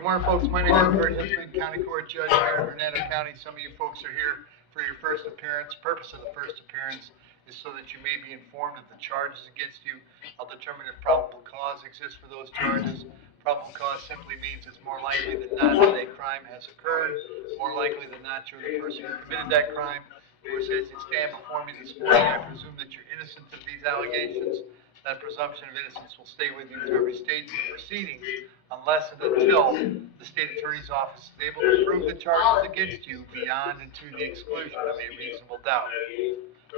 Good morning, folks. My name is Hitzemann, County Court Judge here in Hernando County. Some of you folks are here for your first appearance. Purpose of the first appearance is so that you may be informed of the charges against you. I'll determine if probable cause exists for those charges. Probable cause simply means it's more likely than not that a crime has occurred. More likely than not, you're the person who committed that crime. Of course, as you stand before me this morning, I presume that you're innocent of these allegations. That presumption of innocence will stay with you through every stage of the proceedings, unless and until the state attorney's office is able to prove the charges against you beyond and to the exclusion of a reasonable doubt.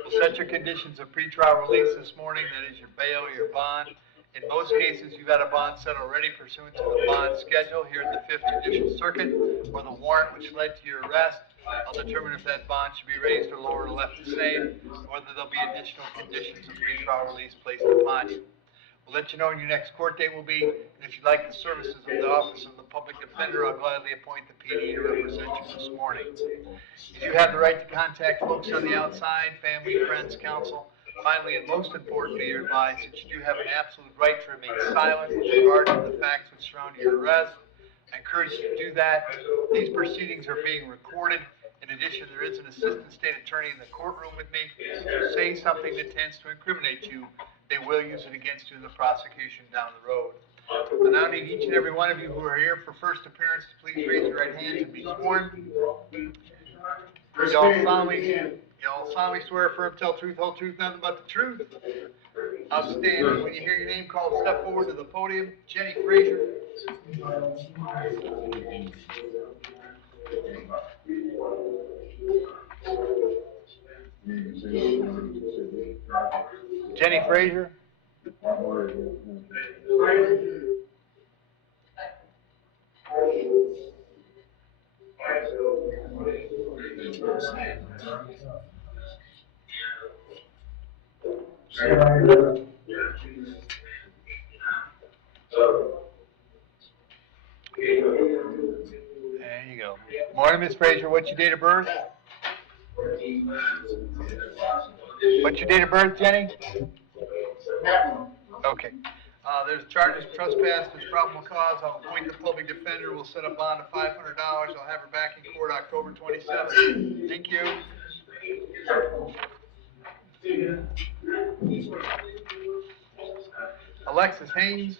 We'll set your conditions of pretrial release this morning, that is your bail, your bond. In most cases, you've had a bond set already pursuant to the bond schedule here at the 5th Judicial Circuit, or the warrant which led to your arrest. I'll determine if that bond should be raised or lowered or left the same, or whether there'll be additional conditions of pretrial release placed upon you. We'll let you know when your next court date will be, and if you'd like the services of the Office of the Public Defender, I'll gladly appoint the PD to represent you this morning. You have the right to contact folks on the outside, family, friends, counsel. Finally, and most importantly, you're advised that you do have an absolute right to remain silent with regard to the facts which surround your arrest. I encourage you to do that. These proceedings are being recorded. In addition, there is an assistant state attorney in the courtroom with me. If you say something that tends to incriminate you, they will use it against you in the prosecution down the road. I now need each and every one of you who are here for first appearance to please raise your right hands and be sworn. Y'all solemnly swear, affirm, tell truth, whole truth, nothing but the truth. Outstanding. When you hear your name called, step forward to the podium. Jenny Frazier. Jenny Frazier. There you go. Morning, Miss Frazier. What's your date of birth? What's your date of birth, Jenny? Okay. There's charges of trespass. There's probable cause. I'll appoint the public defender. We'll set a bond of $500. I'll have her back in court October 27th. Thank you. Alexis Haynes.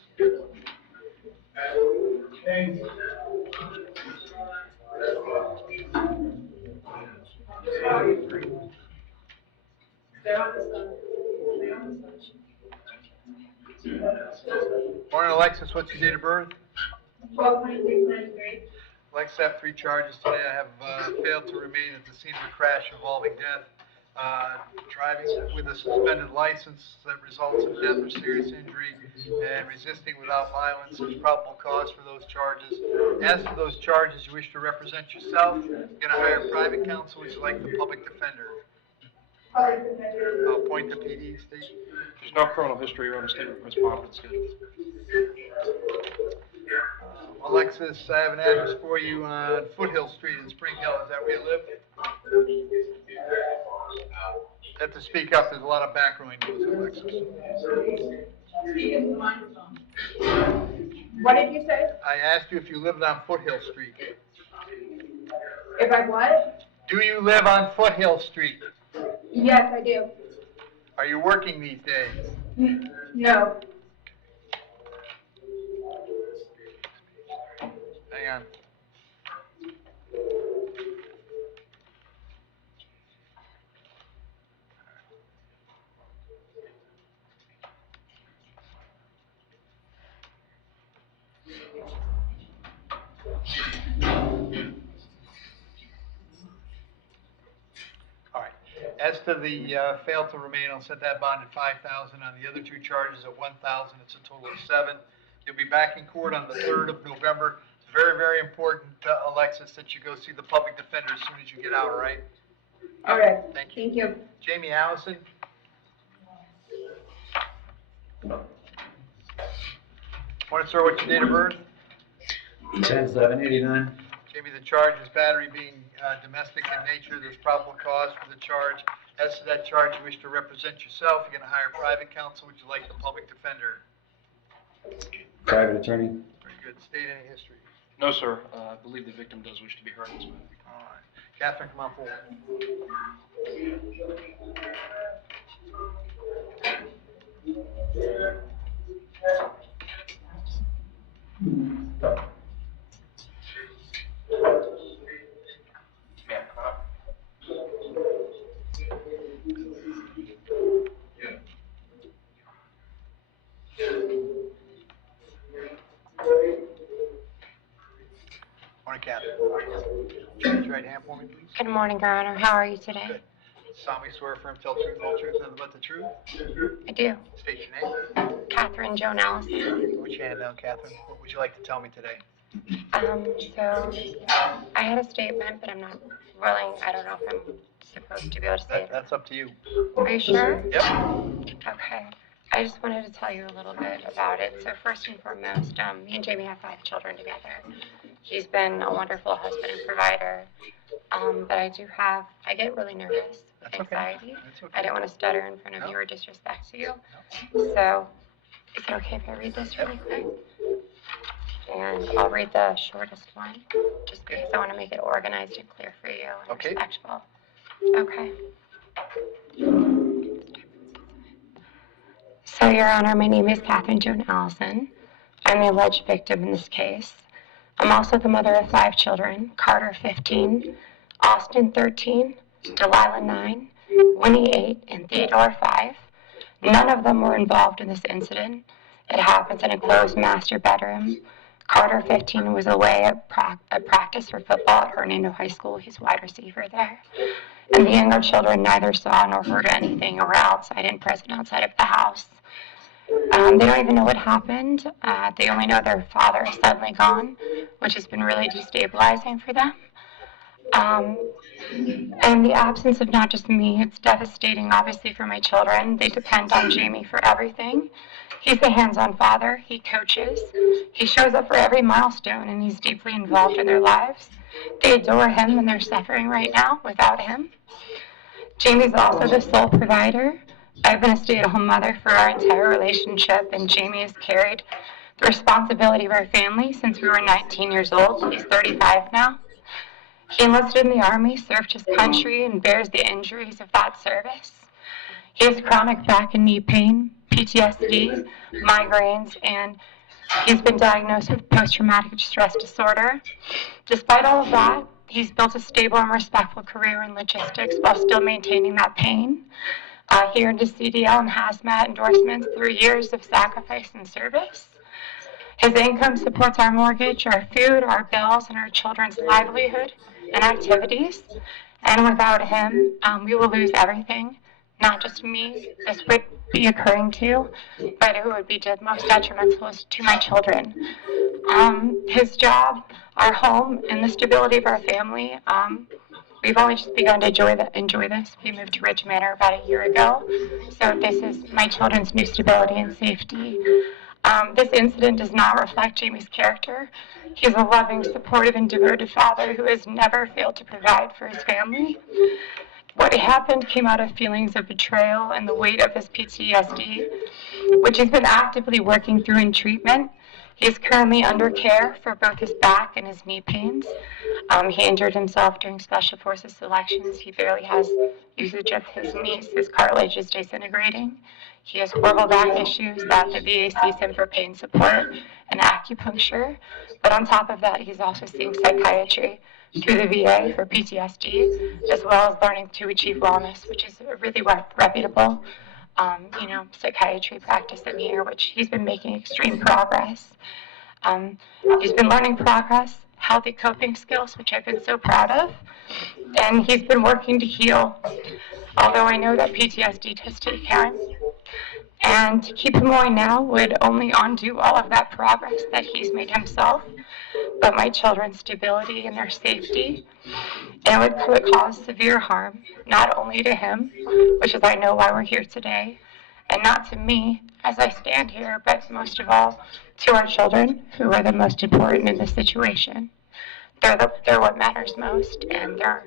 Morning, Alexis. What's your date of birth? 12/26/93. Alexis, I have 3 charges today. I have failed to remain at the scene of a crash involving death, driving with a suspended license that results in death or serious injury, and resisting without violence. There's probable cause for those charges. As to those charges, you wish to represent yourself. You're going to hire private counsel. Would you like the public defender? I'll appoint the PD state. There's no criminal history or statement of response. Alexis, I have an address for you on Foothill Street in Spring Hill. Is that where you live? You have to speak up. There's a lot of background noise, Alexis. What did you say? I asked you if you lived on Foothill Street. If I what? Do you live on Foothill Street? Yes, I do. Are you working these days? No. Hang on. All right. As to the fail to remain, I'll set that bond at $5,000. On the other 2 charges at $1,000, it's a total of $7,000. You'll be back in court on the 3rd of November. It's very, very important, Alexis, that you go see the public defender as soon as you get out, all right? All right. Thank you. Thank you. Jamie Allison. Morning, sir. What's your date of birth? 10/7/89. Jamie, the charge is battery being domestic in nature. There's probable cause for the charge. As to that charge, you wish to represent yourself. You're going to hire private counsel. Would you like the public defender? Private attorney. Very good. State any history. No, sir. I believe the victim does wish to be heard in this matter. All right. Catherine, come on forward. Morning, Catherine. Raise your right hand for me, please. Good morning, Your Honor. How are you today? Good. Solemnly swear affirm tell the truth, whole truth, nothing but the truth. I do. State your name. Catherine Joan Allison. Put your hand down, Catherine. What would you like to tell me today? So I had a statement, but I'm not willing. I don't know if I'm supposed to be able to say it. That's up to you. Are you sure? Yep. Okay. I just wanted to tell you a little bit about it. So first and foremost, me and Jamie have 5 children together. He's been a wonderful husband and provider. But I get really nervous with anxiety. That's okay. I didn't want to stutter in front of you or disrespect you. So is it okay if I read this really quick? And I'll read the shortest one, just because I want to make it organized and clear for you and respectful. Okay. So, Your Honor, my name is Catherine Joan Allison. I'm the alleged victim in this case. I'm also the mother of 5 children, Carter 15, Austin 13, Delilah 9, Winnie 8, and Theodore 5. None of them were involved in this incident. It happens in a closed master bedroom. Carter 15 was away at practice for football at Hernando High School. He's a wide receiver there. And the younger children neither saw nor heard anything or outside and present outside of the house. They don't even know what happened. They only know their father is suddenly gone, which has been really destabilizing for them. And the absence of not just me, it's devastating, obviously, for my children. They depend on Jamie for everything. He's a hands-on father. He coaches. He shows up for every milestone, and he's deeply involved in their lives. They adore him, and they're suffering right now without him. Jamie's also the sole provider. I've been a stay-at-home mother for our entire relationship, and Jamie has carried the responsibility of our family since we were 19 years old. He's 35 now. He enlisted in the Army, served his country, and bears the injuries of that service. He has chronic back and knee pain, PTSD, migraines, and he's been diagnosed with post-traumatic stress disorder. Despite all of that, he's built a stable and respectful career in logistics while still maintaining that pain. He earned his CDL and hazmat endorsements through years of sacrifice and service. His income supports our mortgage, our food, our bills, and our children's livelihood and activities. And without him, we will lose everything. Not just me, this would be occurring to, but it would be most detrimental to my children. His job, our home, and the stability of our family, we've only just begun to enjoy this. We moved to Ridge Manor about a year ago, so this is my children's new stability and safety. This incident does not reflect Jamie's character. He's a loving, supportive, and devoted father who has never failed to provide for his family. What happened came out of feelings of betrayal and the weight of his PTSD, which he's been actively working through in treatment. He is currently under care for both his back and his knee pains. He injured himself during Special Forces selections. He barely has usage of his knees. His cartilage is disintegrating. He has horrible back issues that the VA sees him for pain support and acupuncture. But on top of that, he's also seeing psychiatry through the VA for PTSD, as well as learning to achieve wellness, which is a really reputable, psychiatry practice in here, which he's been making extreme progress. He's been learning progress, healthy coping skills, which I've been so proud of, and he's been working to heal, although I know that PTSD does take time. And to keep him away now would only undo all of that progress that he's made himself, but my children's stability and their safety, and it would cause severe harm, not only to him, which is I know why we're here today, and not to me as I stand here, but most of all to our children, who are the most important in this situation. They're what matters most, and they're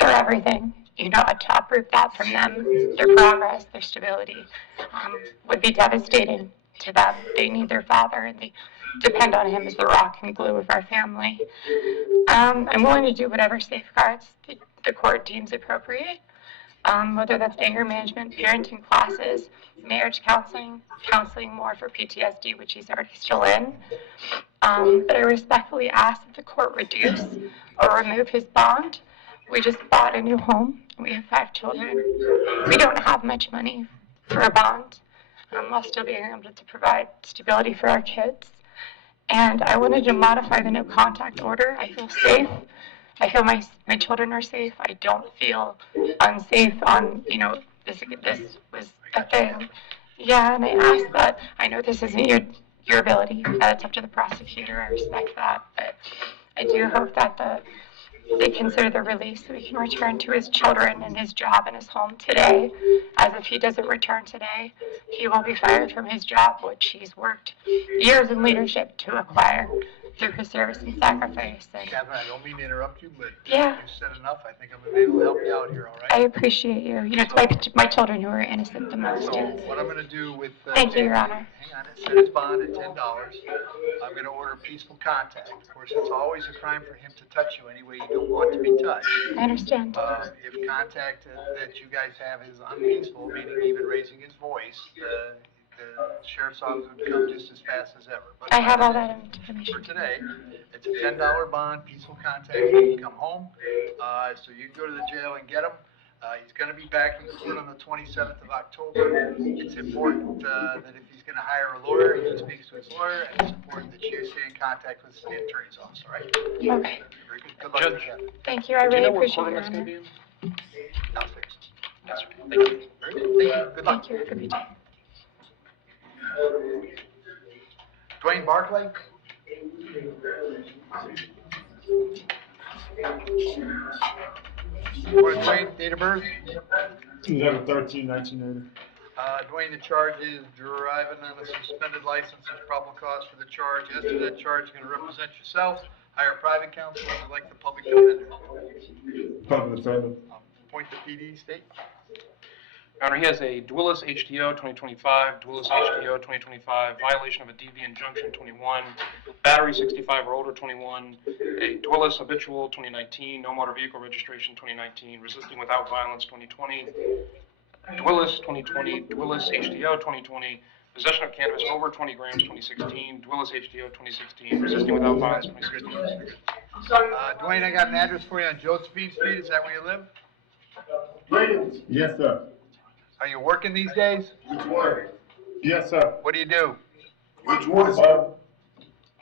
everything. A top root that from them, their progress, their stability, would be devastating to them. They need their father, and depend on him as the rock and glue of our family. I'm willing to do whatever safeguards the court deems appropriate, whether that's anger management, parenting classes, marriage counseling, counseling more for PTSD, which he's already still in. But I respectfully ask that the court reduce or remove his bond. We just bought a new home. We have 5 children. We don't have much money for a bond, while still being able to provide stability for our kids. And I wanted to modify the no contact order. I feel safe. I feel my children are safe. I don't feel unsafe on, this was a thing. Yeah, and I ask that. I know this isn't your ability. It's up to the prosecutor. I respect that. But I do hope that they consider the release so he can return to his children and his job and his home today. As if he doesn't return today, he will be fired from his job, which he's worked years in leadership to acquire through his service and sacrifice. And Catherine, I don't mean to interrupt you, but yeah, you said enough. I think I'm going to be able to help you out here, all right? I appreciate you. It's my children who are innocent the most. So what I'm going to do with Thank you, Your Honor. Hang on, it set his bond at $10. I'm going to order peaceful contact. Of course, it's always a crime for him to touch you any way you don't want to be touched. I understand. If contact that you guys have is unpeaceful, meaning even raising his voice, the sheriff's office would come just as fast as ever. But I have all that for information. today, it's a $10 bond, peaceful contact. He can come home, so you can go to the jail and get him. He's going to be back in court on the 27th of October. It's important that if he's going to hire a lawyer, he speaks to his lawyer, and it's important that you stay in contact with the attorney's office, all right? Okay. Very good. Good luck Judge. with that. Thank you. I Do you really know what appreciate courtroom it, that's Your going to Honor. be in? Downstairs. Yes, sir. Thank you. Very good. Thank you. Good luck. Thank you. Have a good day. Dwayne Barclay? Morning, Dwayne. Date of birth? 11/13/1980. Dwayne, the charge is driving on a suspended license. There's probable cause for the charge. As to that charge, you're going to represent yourself, hire private counsel, or like the public defender. Public defender. Appoint the PD, state. Your Honor, he has a Duelis HTO 2025, Duelis HTO 2025, violation of a DV injunction 21, battery 65 or older 21, a Duelis habitual 2019, no motor vehicle registration 2019, resisting without violence 2020, Duelis 2020, Duelis HTO 2020, possession of cannabis over 20 grams 2016, Duelis HTO 2016, resisting without violence 2016. Dwayne, I got an address for you on Josephine Street. Is that where you live? Yes, sir. Are you working these days? Which one? Yes, sir. What do you do? Which one, sir?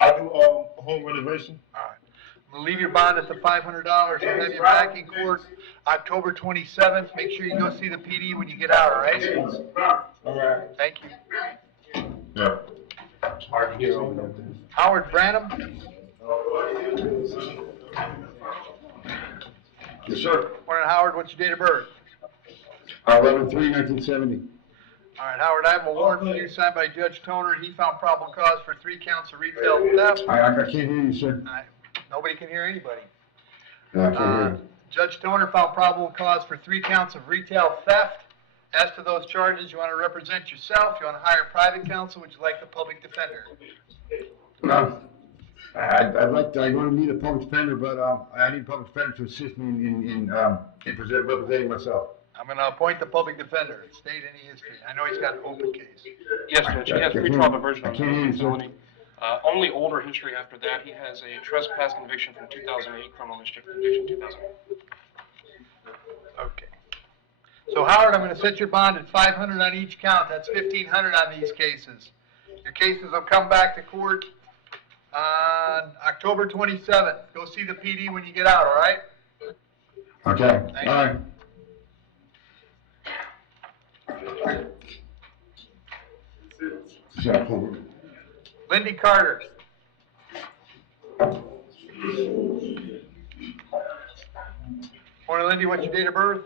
I do home renovation. All right. I'm going to leave your bond at the $500. I'll have you back in court October 27th. Make sure you go see the PD when you get out, all right? All right. Thank you. Yeah. Howard Branham? Yes, sir. Morning, Howard. What's your date of birth? 11/3/1970. All right, Howard, I have a warrant for you signed by Judge Toner. He found probable cause for 3 counts of retail theft. I can't hear you, sir. Nobody can hear anybody. No, I can't hear you. Judge Toner found probable cause for 3 counts of retail theft. As to those charges, you want to represent yourself, you want to hire private counsel, would you like the public defender? No. I want to meet a public defender, but I need a public defender to assist me in representing myself. I'm going to appoint the public defender. State any history. I know he's got an open case. Yes, Judge, he has pre-trial diversion on I can't hear you, sir. facility. Only older history after that, he has a trespass conviction from 2008, criminal mischief conviction 2008. Okay. So Howard, I'm going to set your bond at $500 on each count. That's $1,500 on these cases. Your cases will come back to court on October 27th. Go see the PD when you get out, all right? Okay. Thank All right. Lindy Carter. Morning, Lindy. What's your date of birth?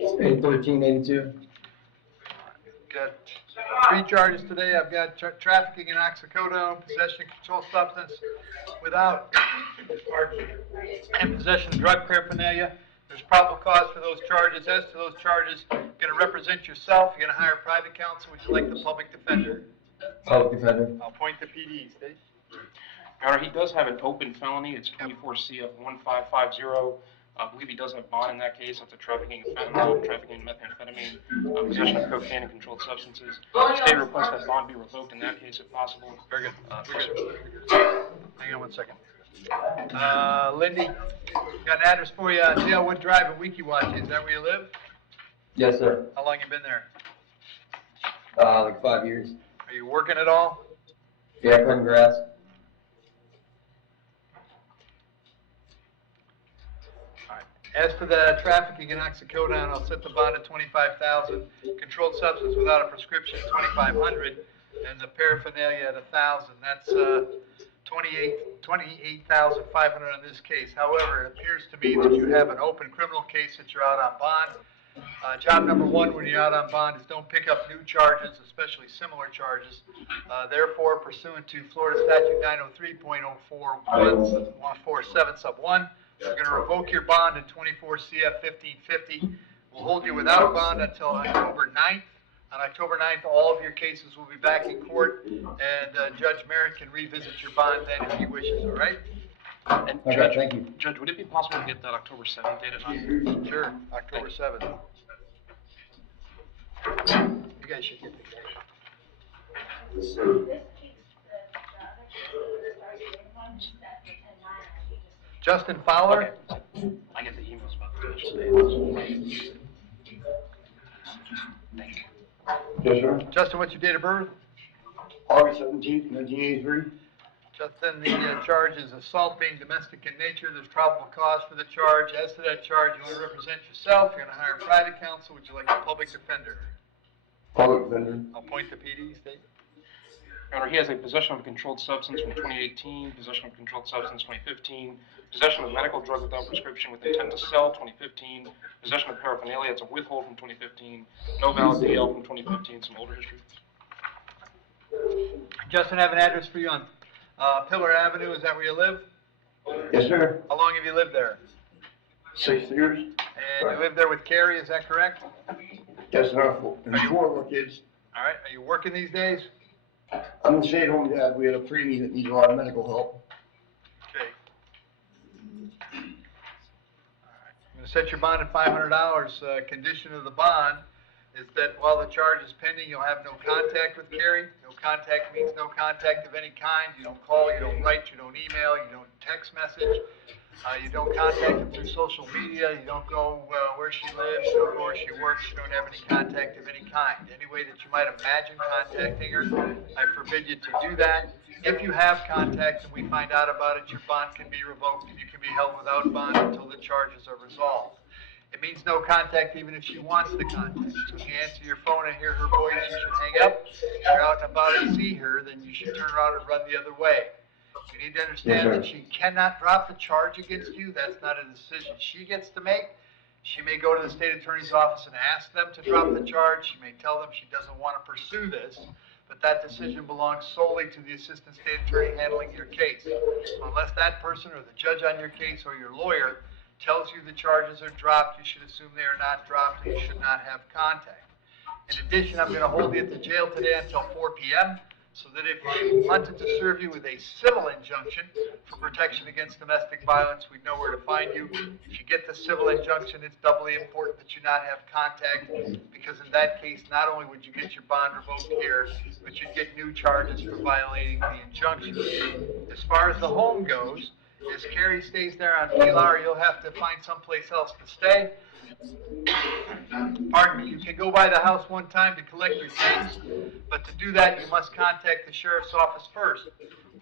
8/13/82. Got 3 charges today. I've got trafficking in oxycodone, possession of controlled substance without, and possession of drug paraphernalia. There's probable cause for those charges. As to those charges, you're going to represent yourself. You're going to hire private counsel. Would you like the public defender? Public defender. I'll appoint the PD, State. Your Honor, he does have an open felony. It's 24 CF 1550. I believe he does have bond in that case. That's a trafficking of fentanyl, trafficking of methamphetamine, possession of cocaine and controlled substances. The state requests that bond be revoked in that case if possible. Very good. Very good. Hang on one second. Lindy, got an address for you on Dalewood Drive in Weekiwachi. Is that where you live? Yes, sir. How long you been there? Like 5 years. Are you working at all? Yeah, cutting grass. As for the trafficking in oxycodone, I'll set the bond at $25,000. Controlled substance without a prescription, $2,500, and the paraphernalia at $1,000. That's $28,500 in this case. However, it appears to me that you have an open criminal case that you're out on bond. Job number one when you're out on bond is don't pick up new charges, especially similar charges. Therefore, pursuant to Florida Statute 903.0447 sub 1, we're going to revoke your bond in 24 CF 1550. We'll hold you without bond until October 9th. On October 9th, all of your cases will be back in court, and Judge Merritt can revisit your bond then if he wishes, all right? And Okay, Judge, thank you. Judge, would it be possible to get that October 7th date at night? Sure, October 7th. You guys should get the Justin Fowler? Okay. I get the emails about the initial date. Thank you. Yes, sir. Justin, what's your date of birth? August 17th, 1983. Justin, the charge is assault being domestic in nature. There's probable cause for the charge. As to that charge, you only represent yourself. You're going to hire private counsel. Would you like a public defender? Public defender. I'll point the PD, state. Your Honor, he has a possession of a controlled substance from 2018, possession of a controlled substance 2015, possession of medical drug without prescription with intent to sell 2015, possession of paraphernalia, it's a withhold from 2015, no valid DL from 2015, some older history. Justin, I have an address for you on Pillar Avenue. Is that where you live? Yes, sir. How long have you lived there? 6 years. And you live there with Carrie, is that correct? Yes, sir. And 4 of our kids. All right. Are you working these days? I'm the stay-at-home dad. We had a preemie that needs a lot of medical help. Okay. All right. I'm going to set your bond at $500. Condition of the bond is that while the charge is pending, you'll have no contact with Carrie. No contact means no contact of any kind. You don't call, you don't write, you don't email, you don't text message. You don't contact her through social media. You don't go where she lives. You don't go where she works. You don't have any contact of any kind. Any way that you might imagine contacting her, I forbid you to do that. If you have contact and we find out about it, your bond can be revoked and you can be held without bond until the charges are resolved. It means no contact even if she wants the contact. So if you answer your phone and hear her voice, you should hang up. If you're out and about and see her, then you should turn around and run the other way. You need to understand that she cannot drop the charge against you. That's not a decision she gets to make. She may go to the state attorney's office and ask them to drop the charge. She may tell them she doesn't want to pursue this, but that decision belongs solely to the assistant state attorney handling your case. Unless that person or the judge on your case or your lawyer tells you the charges are dropped, you should assume they are not dropped and you should not have contact. In addition, I'm going to hold you at the jail today until 4 p.m. so that if she wanted to serve you with a civil injunction for protection against domestic violence, we'd know where to find you. If you get the civil injunction, it's doubly important that you not have contact, because in that case, not only would you get your bond revoked here, but you'd get new charges for violating the injunction. As far as the home goes, as Carrie stays there on Pilar, you'll have to find someplace else to stay. Pardon me, you can go by the house one time to collect your things, but to do that, you must contact the sheriff's office first.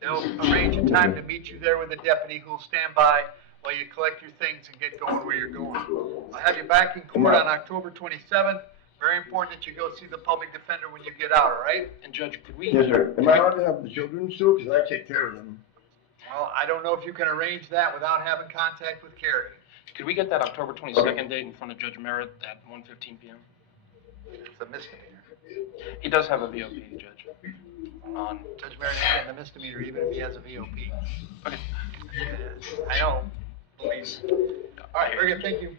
They'll arrange a time to meet you there with a deputy who will stand by while you collect your things and get going where you're going. I'll have you back in court on October 27th. Very important that you go see the public defender when you get out, all right? And Judge, could we? Yes, sir. Am I allowed to have the children still? Because I take care of them. Well, I don't know if you can arrange that without having contact with Carrie. Could we get that October 22nd date in front of Judge Merritt at 1:15 p.m.? It's a misdemeanor. He does have a VOP, Judge. Judge Merritt ain't getting a misdemeanor even if he has a VOP. Okay. I know. Believe me. All right, very good. Thank you.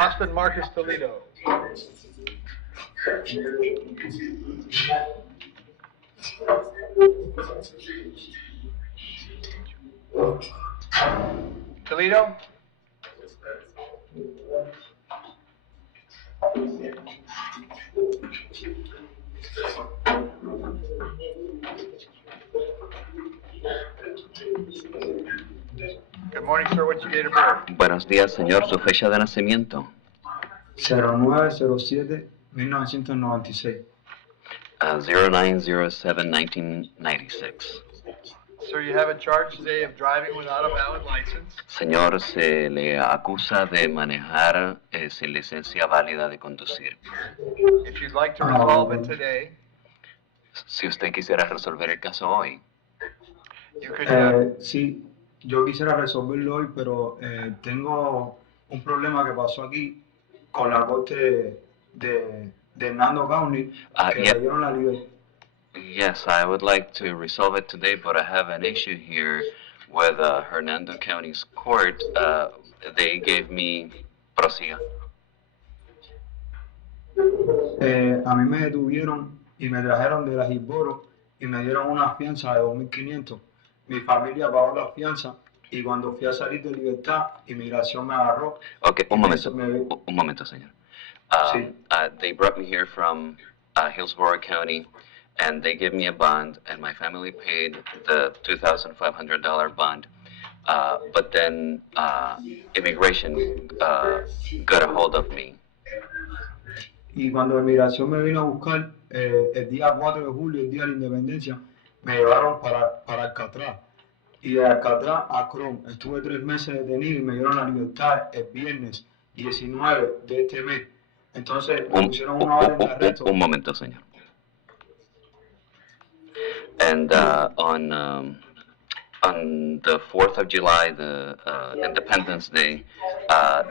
Austin Marcus Toledo. Toledo? Good morning, sir. What's your date of birth? Buenos días, señor. ¿Su fecha de nacimiento? 0907-1996. 0907-1996. Sir, you have a charge today of driving without a valid license. Señor, se le acusa de manejar sin licencia válida de conducir. If you'd like to resolve it today, Si usted quisiera resolver el caso hoy, you could, Sí, yo quisiera resolverlo hoy, pero tengo un problema que pasó aquí con la corte de Hernando County, que yeah. le dieron la libertad. Yes, I would like to resolve it today, but I have an issue here with Hernando County's court. They gave me... Prosiga. A mí me detuvieron y me trajeron de la Gilboro y me dieron una fianza de 2.500. Mi familia pagó la fianza y cuando fui a salir de libertad, inmigración me agarró. Okay, un momento, Me- un momento, señor. Sí. They brought me here from Hillsborough County, and they gave me a bond, and my family paid the $2,500 bond. But then immigration got a hold of me. Y cuando inmigración me vino a buscar, el día 4 de julio, el día de la independencia, me llevaron para Alcatraz. Y de Alcatraz a Chrome. Estuve 3 meses detenido y me dieron la libertad el viernes 19 de este mes. Entonces me pusieron una orden de arresto. Un momento, señor. And on the 4th of July, the Independence Day,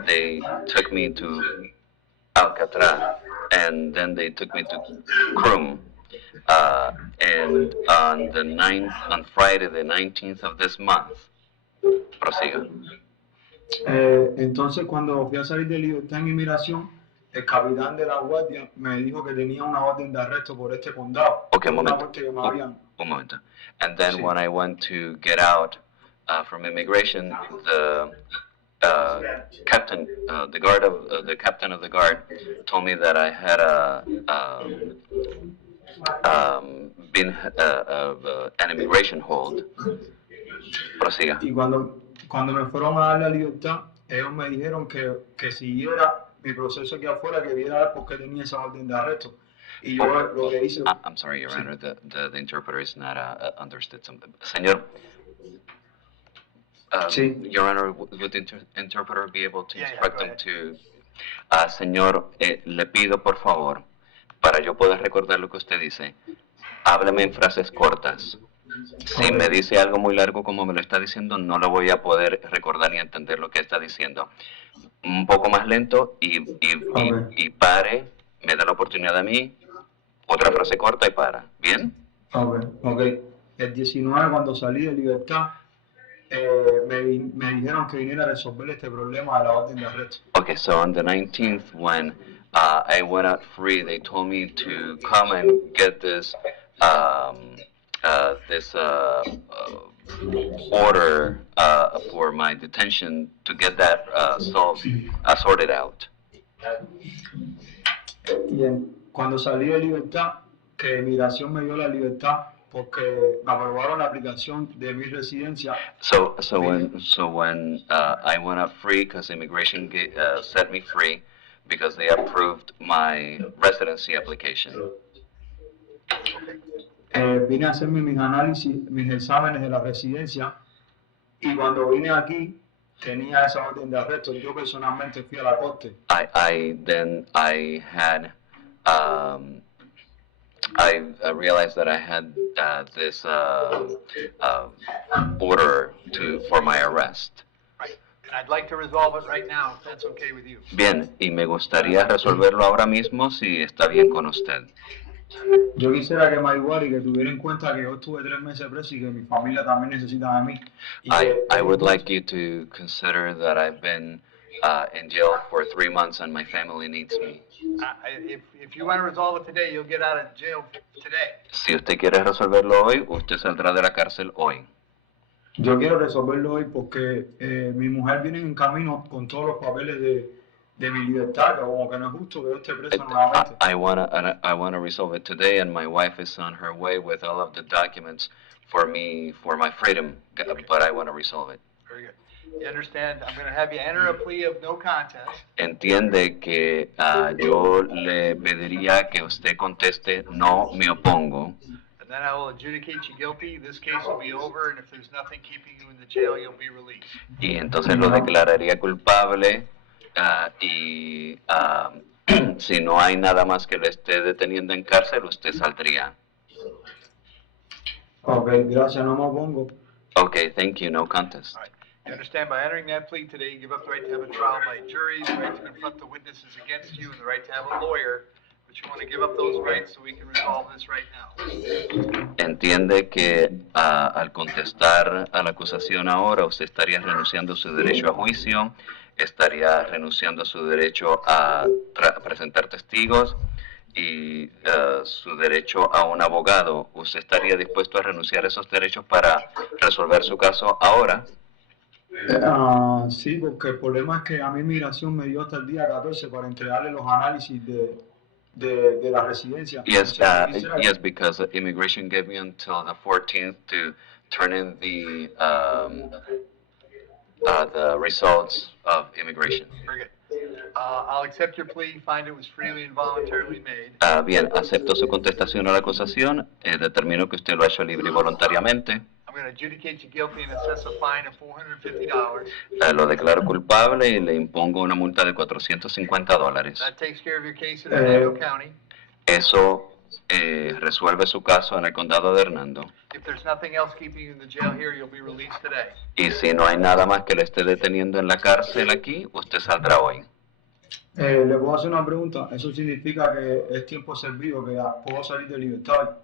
they took me to Alcatraz, and then they took me to Chrome. And on Friday, the 19th of this month, prosiga. Entonces cuando fui a salir de libertad en inmigración, el capitán de la guardia me dijo que tenía una orden de arresto por este condado. Okay, un Una momento. corte que me habían... Un momento. And then Sí. when I went to get out from immigration, the captain, the captain of the guard, told me that I had been an immigration hold. Prosiga. Y cuando me fueron a dar la libertad, ellos me dijeron que siguiera mi proceso aquí afuera, que viera por qué tenía esa orden de arresto. Y yo lo que hice... I'm sorry, Your Honor, the interpreter is not understood something. Señor, Sí. Your Honor, would the interpreter be able to Yeah, instruct go them ahead. to... Señor, le pido por favor, para yo poder recordar lo que usted dice, hábleme en frases cortas. Si me dice algo muy largo como me lo está diciendo, no lo voy a poder recordar ni entender lo que está diciendo. Un poco más lento y pare, me da la oportunidad a mí, otra frase corta y para. ¿Bien? Ok. El 19, cuando salí de libertad, me dijeron que viniera a resolver este problema de la orden de arresto. Okay, so on the 19th, when I went out free, they told me to come and get this order for my detention to get that sorted out. Y cuando salí de libertad, que migración me dio la libertad porque me aprobaron la aplicación de mi residencia. So when I went out free, because immigration set me free, because they approved my residency application. Vine a hacerme mis análisis, mis exámenes de la residencia, y cuando vine aquí tenía esa orden de arresto. Yo personalmente fui a la corte. I realized that I had this order for my arrest. right. And I'd like to resolve it right now, if that's okay with you. Bien, y me gustaría resolverlo ahora mismo si está bien con usted. Yo quisiera que me ayudara y que tuviera en cuenta que yo estuve 3 meses preso y que mi familia también necesita de mí. Y I would like you to consider that I've been in jail for 3 months and my family needs me. If you want to resolve it today, you'll get out of jail today. Si usted quiere resolverlo hoy, usted saldrá de la cárcel hoy. Yo quiero resolverlo hoy porque mi mujer viene en camino con todos los papeles de mi libertad, que como que no es justo que yo esté preso nuevamente. I wanna resolve it today, and my wife is on her way with all of the documents for me, for my freedom, but I wanna resolve it. Very good. You understand? I'm going to have you enter a plea of no contest. Entiende que yo le pediría que usted conteste no me opongo. And then I will adjudicate you guilty. This case will be over, and if there's nothing keeping you in the jail, you'll be released. Y entonces lo declararía culpable y si no hay nada más que lo esté deteniendo en cárcel, usted saldría. Ok, gracias, no me opongo. Okay, thank you, no contest. All right. You understand? By entering that plea today, you give up the right to have a trial by jury, the right to confront the witnesses against you, and the right to have a lawyer. But you want to give up those rights so we can resolve this right now. Entiende que al contestar a la acusación ahora, usted estaría renunciando a su derecho a juicio, estaría renunciando a su derecho a presentar testigos y su derecho a un abogado. ¿Usted estaría dispuesto a renunciar a esos derechos para resolver su caso ahora? Sí, porque el problema es que a mí migración me dio hasta el día 14 para entregarle los análisis de la residencia. Yes, because immigration gave me until the 14th to turn in the results of immigration. Very good. I'll accept your plea, find it was freely and voluntarily made. Bien, acepto su contestación a la acusación, determino que usted lo ha hecho libre y voluntariamente. I'm going to adjudicate you guilty and assess a fine of $450. Lo declaro culpable y le impongo una multa de $450. That takes care of your case in Hernando County. Eso resuelve su caso en el condado de Hernando. If there's nothing else keeping you in the jail here, you'll be released today. Y si no hay nada más que le esté deteniendo en la cárcel aquí, usted saldrá hoy. Le puedo hacer una pregunta. ¿Eso significa que es tiempo servido, que puedo salir de libertad?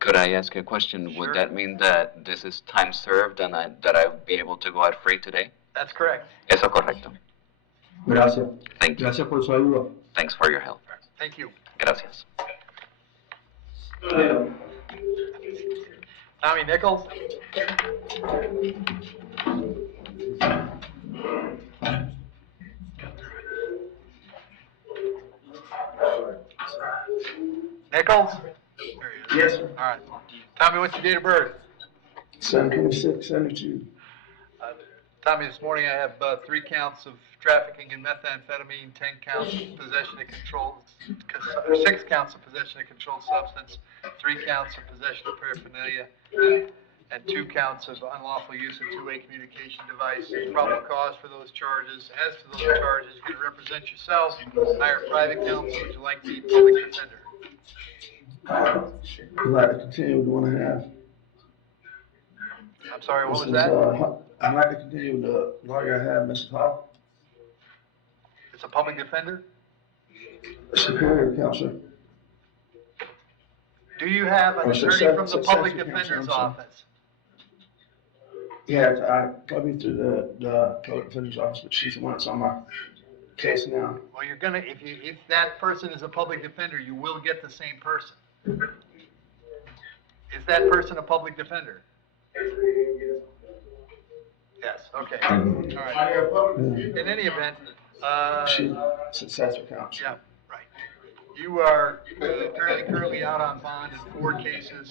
Could I ask a question? Would that mean that this is time served and that I would be able to go out free today? That's correct. Eso es correcto. Gracias. Thank you. Gracias por su ayuda. Thanks for your help. Thank you. Gracias. Tommy Nichols? Nichols? Yes, sir. All right. Tommy, what's your date of birth? 7/26/72. Tommy, this morning I have 3 counts of trafficking in methamphetamine, 10 counts of possession of controlled, or 6 counts of possession of controlled substance, 3 counts of possession of paraphernalia, and 2 counts of unlawful use of two-way communication device. Probable cause for those charges. As to those charges, you're going to represent yourself, hire private counsel. Would you like the public defender? I'd like to continue with the one I have. I'm sorry, what was This is, that? I'd like to continue with the lawyer I have, Mr. Hall, It's a public defender? Superior Counselor. Do you have an Or attorney from the public successor counsel, defender's I'm sorry. office? Yeah, I probably through the public defender's office, but she's the one that's on my case now. Well, you're gonna, if that person is a public defender, you will get the same person. Is that person a public defender? Yes, okay, all right. In any event, She's successor counsel. yeah, right. You are apparently currently out on bond in 4 cases.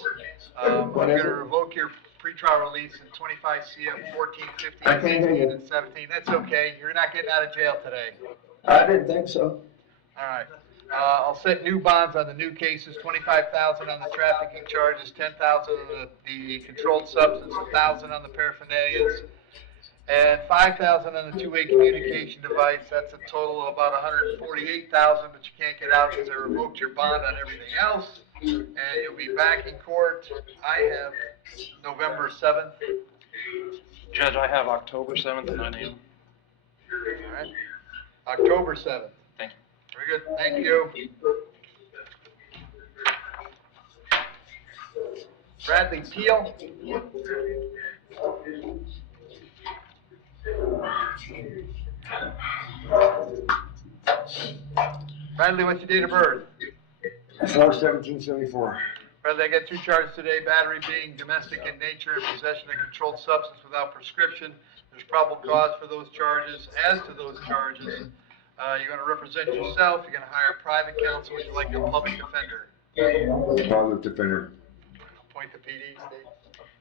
We're What is gonna it? revoke your pretrial release in 25 CF 14, 15, I can't hear 16, you. and 17. That's okay, you're not getting out of jail today. I didn't think so. All right. I'll set new bonds on the new cases, 25,000 on the trafficking charges, 10,000 on the controlled substance, 1,000 on the paraphernalias, and 5,000 on the two-way communication device. That's a total of about 148,000, but you can't get out because I revoked your bond on everything else. And you'll be back in court. I have November 7th. Judge, I have October 7th at 9 a.m. All right. October 7th. Thank you. Very good. Thank you. Bradley Teal. Bradley, what's your date of birth? 4/17/74. Bradley, I got 2 charges today, battery being domestic in nature and possession of controlled substance without prescription. There's probable cause for those charges. As to those charges, you're going to represent yourself, you're going to hire private counsel, would you like a public defender? Public defender. Appoint the PD, state.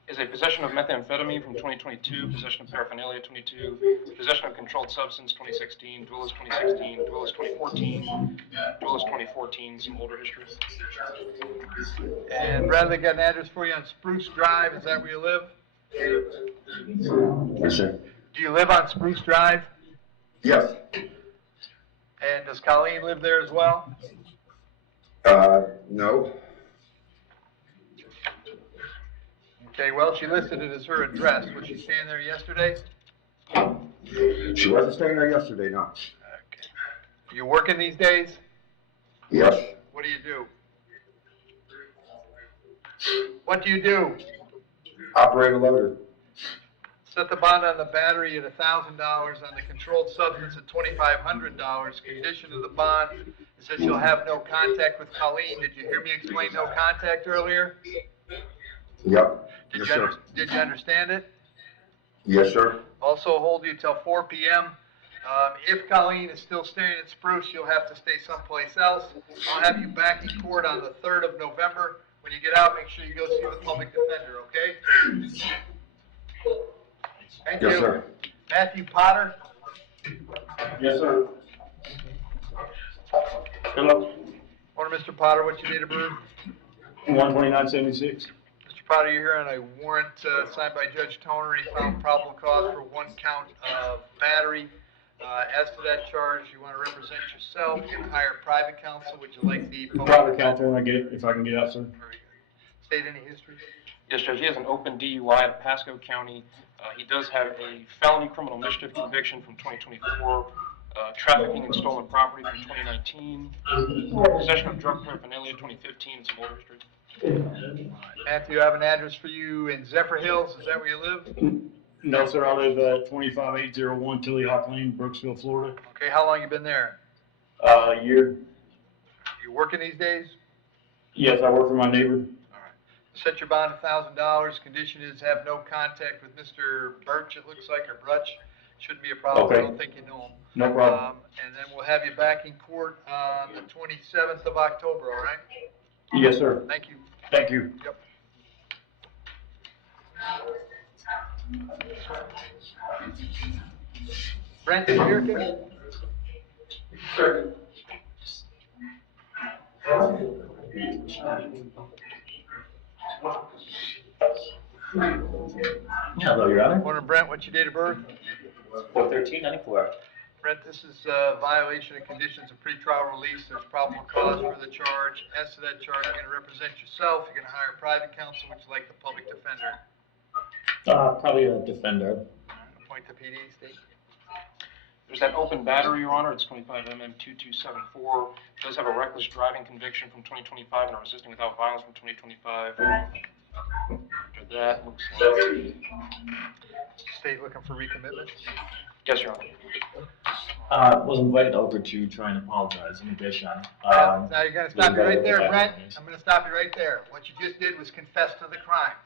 Is a possession of methamphetamine from 2022, possession of paraphernalia 22, possession of controlled substance 2016, duelist 2016, duelist 2014, duelist 2014, some older history. And Bradley, got an address for you on Spruce Drive, is that where you live? Yes, sir. Do you live on Spruce Drive? Yes. And does Colleen live there as well? No. Okay, well, she listed it as her address. Was she staying there yesterday? She wasn't staying there yesterday, no. Okay. Are you working these days? Yes. What do you do? What do you do? Operate a loader. Set the bond on the battery at $1,000, on the controlled substance at $2,500. Condition of the bond is that you'll have no contact with Colleen. Did you hear me explain no contact earlier? Yep. Yes, sir. Did you understand it? Yes, sir. Also hold you till 4 p.m. If Colleen is still staying at Spruce, you'll have to stay someplace else. I'll have you back in court on the 3rd of November. When you get out, make sure you go see the public defender, okay? Thank you. Yes, sir. Matthew Potter. Yes, sir. Hello. Morning, Mr. Potter. What's your date of birth? 1/29/76. Mr. Potter, you're here on a warrant signed by Judge Toner. He found probable cause for 1 count of battery. As to that charge, you want to represent yourself. You can hire private counsel. Would you like the Private counsel when I get it, if I can get out, sir. Very good. State any history? Yes, Judge, he has an open DUI in Pasco County. He does have a felony criminal mischief conviction from 2024, trafficking and stolen property from 2019, possession of drug paraphernalia 2015, and some older history. Matthew, I have an address for you in Zephyr Hills. Is that where you live? No, sir, I live at 25801 Tilly Hawk Lane, Brooksville, Florida. Okay, how long you been there? A year. You working these days? Yes, I work for my neighbor. All right. Set your bond $1,000. Condition is have no contact with Mr. Birch, it looks like, or Brutch. Shouldn't be a problem. Okay. I don't think you know him. No problem. And then we'll have you back in court on the 27th of October, all right? Yes, sir. Thank you. Thank you. Yep. Brent, you here, kid? Sir. Hello, Your Honor. Morning, Brent. What's your date of birth? 4/13/94. Brent, this is a violation of conditions of pretrial release. There's probable cause for the charge. As to that charge, you're going to represent yourself. You're going to hire private counsel. Would you like the public defender? Probably a defender. Appoint the PD, state. There's that open battery, Your Honor. It's 25mm2274. It does have a reckless driving conviction from 2025 and a resisting without violence from 2025. After that, looks like... State looking for recommitment. Yes, Your Honor. Was invited over to try and apologize in addition. Now you're going to stop you right there, Okay. Brent. I'm going to stop you right there. What you just did was confess to the crime.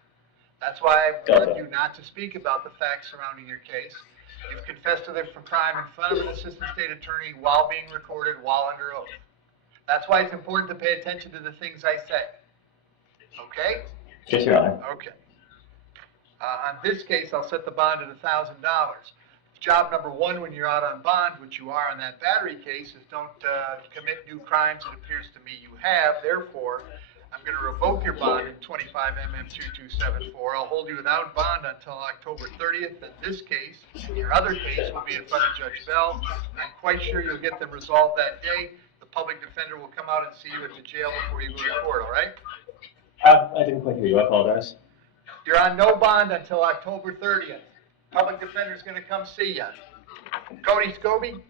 That's why I warned you not to speak about the facts surrounding your case. You've confessed to the crime in front of an assistant state attorney while being recorded, while under oath. That's why it's important to pay attention to the things I say. Okay? Yes, Your Honor. Okay. On this case, I'll set the bond at $1,000. Job number 1 when you're out on bond, which you are on that battery case, is don't commit new crimes it appears to me you have. Therefore, I'm going to revoke your bond in 25mm2274. I'll hold you without bond until October 30th. In this case, your other case will be in front of Judge Bell. I'm quite sure you'll get them resolved that day. The public defender will come out and see you at the jail before you go to court, all right? I didn't quite hear you. I apologize. You're on no bond until October 30th. Public defender's going to come see you. Cody Scobie?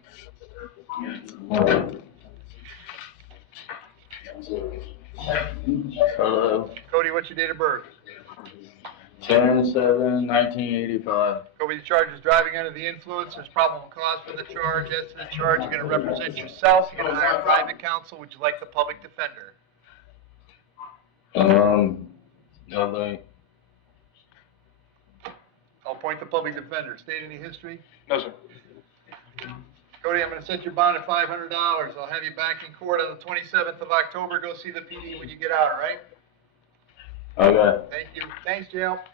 Hello. Cody, what's your date of birth? 10/7/1985. Cody, the charge is driving under the influence. There's probable cause for the charge. As to the charge, you're going to represent yourself. You're going to hire private counsel. Would you like the public defender? No, thank. I'll appoint the public defender. State any history? No, sir. Cody, I'm going to set your bond at $500. I'll have you back in court on the 27th of October. Go see the PD when you get out, all right? Okay. Thank you. Thanks, jail.